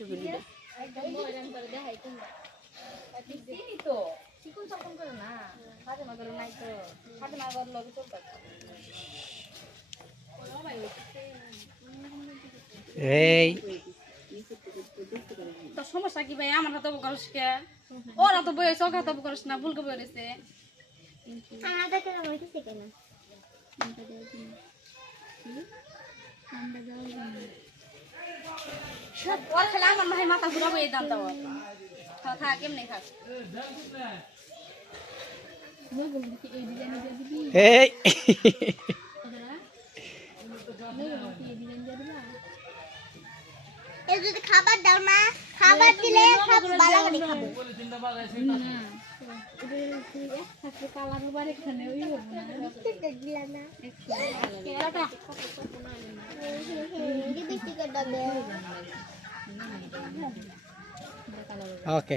একটু ভিডিও একদম ময়রান করে দেখাই তোমরা চিনি তো চিকুন চাকুন করে না ফাতেমা করে নাই তো ফাতেমা করে লগে চলতে এই তো সমস্যা কি ভাই আমার হাতে করিস কে ওরা তো বইয়ে চোখ হাতে করিস না ভুলকে বই রয়েছে আলাদা করে হইতেছে কেন ওর খেলে আমার ভাই মাথা ঘুরাবো এই দাম দাও থাক কেমনি থাক এই এই যদি খাবার দাও না খাবার দিলে সব ভালো করে খাবো কালার বারে এখানে ওই দিলা না ওকে